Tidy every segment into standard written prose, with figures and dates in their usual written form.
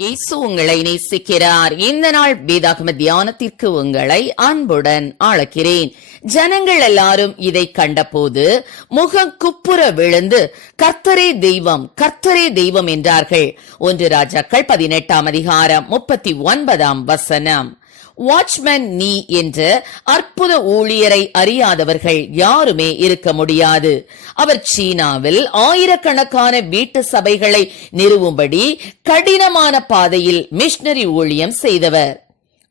இயேசு உங்களை நேசிக்கிறார். இந்த நாள் வேதாகம தியானத்திற்கு உங்களை அன்புடன் அழைக்கிறேன். ஜனங்கள் எல்லாரும் இதை கண்டபோது முகம் குப்புற விழுந்து கர்த்தரே தெய்வம், கர்த்தரே தெய்வம் என்றார்கள். 1 ராஜாக்கள் 18ஆம் அதிகாரம் 39ஆம் வசனம். வாட்ச்மேன் நீ என்ற அற்புத ஊழியரை அறியாதவர்கள் யாருமே இருக்க முடியாது. அவர் சீனாவில் ஆயிரக்கணக்கான வீட்டு சபைகளை நிறுவும்படி கடினமான பாதையில் மிஷனரி ஊழியம் செய்தவர்.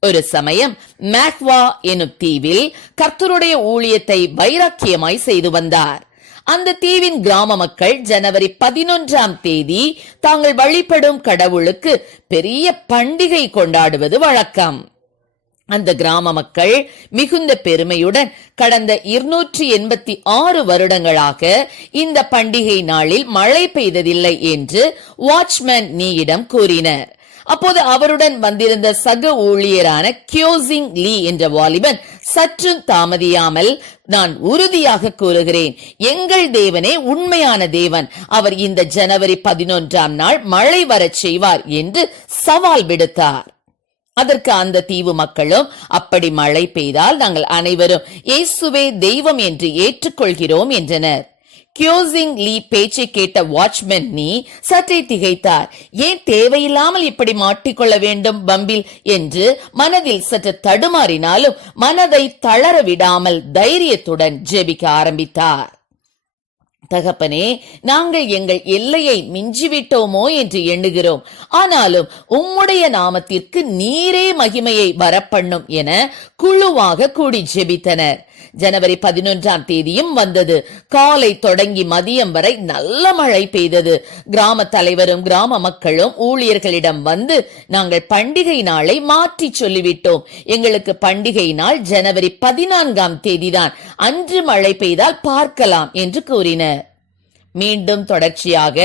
ஒரு சமயம் மேக்வா எனும் தீவில் கர்த்தருடைய ஊழியத்தை வைராக்கியமாய் செய்து வந்தார். அந்த தீவின் கிராம மக்கள் ஜனவரி 11ஆம் தேதி தாங்கள் வழிபடும் கடவுளுக்கு பெரிய பண்டிகை கொண்டாடுவது வழக்கம். அந்த கிராம மக்கள் மிகுந்த பெருமையுடன் கடந்த 286 வருடங்களாக இந்த பண்டிகை நாளில் மழை பெய்ததில்லை என்று வாட்ச்மேன் நீயிடம் கூறினர். அப்போது அவருடன் வந்திருந்த சக ஊழியரான கியோசிங் லீ என்ற வாலிபன் சற்று தாமதியாமல், நான் உறுதியாக கூறுகிறேன், எங்கள் தேவனே உண்மையான தேவன், அவர் இந்த ஜனவரி 11ஆம் நாள் மழை வரச் செய்வார் என்று சவால் விடுத்தார். அதற்கு அந்த தீவு மக்களும், அப்படி மழை பெய்தால் நாங்கள் அனைவரும் இயேசுவே தெய்வம் என்று ஏற்றுக்கொள்கிறோம் என்றனர். கியோசிங் லீ பேச்சை கேட்ட வாட்ச்மேன் நீ சற்றே திகைத்தார். ஏன் தேவையில்லாமல் இப்படி மாட்டிக்கொள்ள வேண்டும் பம்பில் என்று மனதில் சற்று தடுமாறினாலும் மனதை தளர விடாமல் தைரியத்துடன் ஜெபிக்க ஆரம்பித்தார். தகப்பனே, நாங்கள் எங்கள் எல்லையை மிஞ்சிவிட்டோமோ என்று எண்ணுகிறோம். ஆனாலும் உம்முடைய நாமத்திற்கு நீரே மகிமையை வரப்பண்ணும் என குழுவாக கூடி ஜெபித்தனர். ஜனவரி 11ஆம் தேதியும் வந்தது. காலை தொடங்கி மதியம் வரை நல்ல மழை பெய்தது. கிராம தலைவரும் கிராம மக்களும் ஊழியர்களிடம் வந்து, நாங்கள் பண்டிகை நாளை மாற்றி சொல்லிவிட்டோம். எங்களுக்கு பண்டிகை நாள் ஜனவரி 14ஆம் தேதிதான். அன்று மழை பெய்தால் பார்க்கலாம் என்று கூறினர். மீண்டும் தொடர்ச்சியாக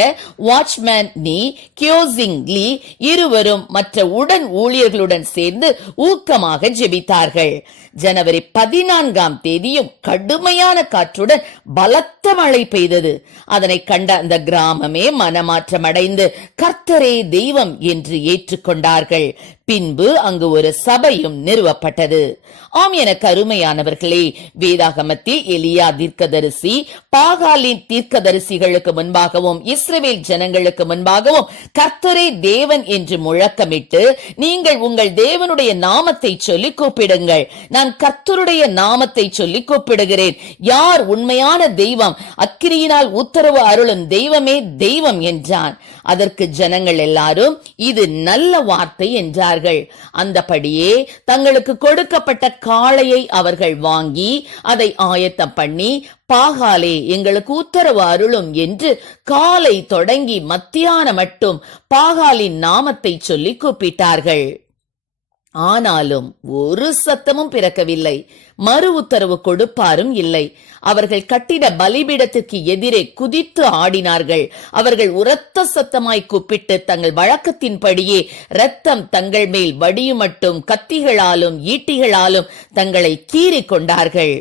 வாட்ச்மேன் நீ, கியோசிங் லீ இருவரும் மற்ற உடன் ஊழியர்களுடன் சேர்ந்து ஊக்கமாக ஜெபித்தார்கள். ஜனவரி 14ஆம் தேதியும் கடுமையான காற்றுடன் பலத்த மழை பெய்தது. அதனை கண்ட அந்த கிராமமே மனமாற்றம் அடைந்து கர்த்தரே தெய்வம் என்று ஏற்றுக்கொண்டார்கள். பின்பு அங்கு ஒரு சபையும் நிறுவப்பட்டது. ஆம், என கருமையானவர்களே, வேதாகமத்தில் எலியா தீர்க்கதரிசி பாகாலின் தீர்க்கதரிசிகளுக்கு முன்பாகவும் இஸ்ரவேல் ஜனங்களுக்கு முன்பாகவும் கர்த்தரே தேவன் என்று முழக்கமிட்டு, நீங்கள் உங்கள் தேவனுடைய நாமத்தை சொல்லி கூப்பிடுங்கள், நான் கர்த்தருடைய நாமத்தை சொல்லி கூப்பிடுகிறேன், யார் உண்மையான தெய்வம், அக்கினியினால் உத்தரவு அருளும் தெய்வமே தெய்வம் என்றான். அதற்கு ஜனங்கள் எல்லாரும் இது நல்ல வார்த்தை என்றார்கள். அந்தபடியே தங்களுக்கு கொடுக்கப்பட்ட காளையை அவர்கள் வாங்கி அதை ஆயத்தம் பண்ணி, பாகாலே எங்களுக்கு உத்தரவு அருளும் என்று காலை தொடங்கி மத்தியானம் மட்டும் பாகாலின் நாமத்தை சொல்லி கூப்பிட்டார்கள். ஆனாலும் ஒரு சத்தமும் பிறக்கவில்லை. மறு உத்தரவு கொடுப்பாரும் இல்லை. அவர்கள் கட்டிட பலிபீடத்திற்கு எதிரே குதித்து ஆடினார்கள். அவர்கள் உரத்த சத்தமாய் கூப்பிட்டு தங்கள் வழக்கத்தின்படியே இரத்தம் தங்கள் மேல் வடியுமட்டும் கத்திகளாலும் ஈட்டிகளாலும் தங்களை கீறி கொண்டார்கள்.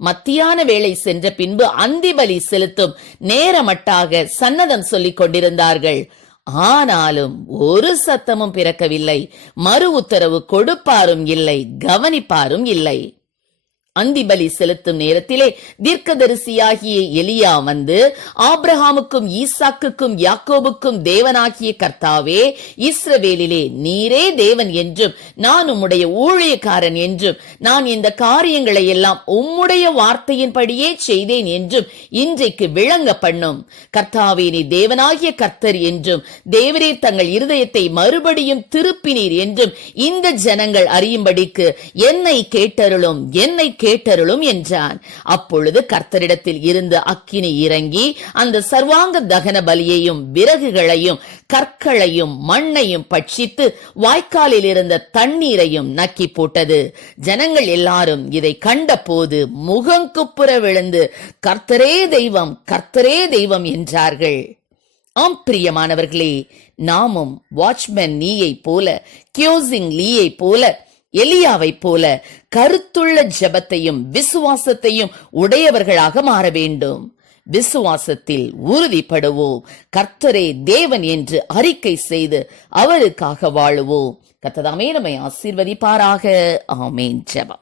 மத்தியான வேளை சென்ற பின்பு அந்தி பலி செலுத்தும் நேரமட்டாக சன்னதம் சொல்லிக் கொண்டிருந்தார்கள். ஆனாலும் ஒரு சத்தமும் பிறக்கவில்லை. மறு உத்தரவு கொடுப்பாரும் இல்லை, கவனிப்பாரும் இல்லை. அந்திபலி செலுத்தும் நேரத்திலே தீர்க்கதரிசியாகிய எலியா வந்து, ஆபிரகாமுக்கும் ஈசாக்குக்கும் யாக்கோபுக்கும் தேவனாகிய கர்த்தாவே, இஸ்ரவேலிலே நீரே தேவன் என்றும் நான் உம்முடைய ஊழியக்காரன் என்றும் நான் இந்த காரியங்களை எல்லாம் உம்முடைய வார்த்தையின்படியே செய்தேன் என்றும் இன்றைக்கு விளங்க பண்ணும். கர்த்தாவே, நீ தேவனாகிய கர்த்தர் என்றும் தேவரீர் தங்கள் இருதயத்தை மறுபடியும் திருப்பினீர் என்றும் இந்த ஜனங்கள் அறியும்படிக்கு என்னை கேட்டருளும், என்னை கேட்டருளும் என்றான். அப்பொழுது கர்த்தரிடத்தில் இருந்து அக்கினி இறங்கி அந்த சர்வாங்க தகன பலியையும் விறகுகளையும் கற்களையும் மண்ணையும் பட்சித்து வாய்க்காலில் இருந்த தண்ணீரையும் நக்கி போட்டது. ஜனங்கள் எல்லாரும் இதை கண்ட போது முகங்குப்புற விழுந்து கர்த்தரே தெய்வம், கர்த்தரே தெய்வம் என்றார்கள். ஆம் பிரியமானவர்களே, நாமும் வாட்ச்மேன் நீயை போல, கியோசிங் லீயை போல, எலியாவை போல கருத்துள்ள ஜெபத்தையும் விசுவாசத்தையும் உடையவர்களாக மாற வேண்டும். விசுவாசத்தில் உறுதிப்படுவோம். கர்த்தரே தேவன் என்று அறிக்கை செய்து அவருக்காக வாழுவோம். கர்த்தர் நம்மை ஆசீர்வதிப்பாராக. ஆமென். ஜெபம்.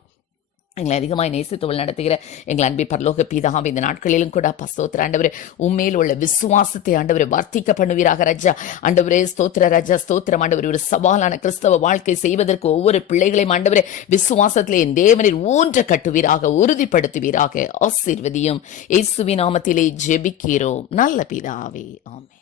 எங்களை அதிகமாய் நேசித்தவள் நடத்துகிற எங்கள் அன்பை பரலோக பிதாவே, இந்த நாட்களிலும் கூட ஸ்தோத்திர ஆண்டவரே, உண்மையில் உள்ள விசுவாசத்தை ஆண்டவரை வர்த்திக்க பண்ணுவீராக ராஜா. ஆண்டவரே ஸ்தோத்திர ராஜா, ஸ்தோத்திரம் ஆண்டவரே. ஒரு சவாலான கிறிஸ்தவ வாழ்க்கை செய்வதற்கு ஒவ்வொரு பிள்ளைகளையும் ஆண்டவரே விசுவாசத்திலே என் தேவனில் ஊன்ற கட்டுவீராக, உறுதிப்படுத்துவீராக. ஆசீர்வதியும். இயேசுவின் நாமத்திலே ஜெபிக்கிறோம் நல்ல பிதாவே. ஆமென்.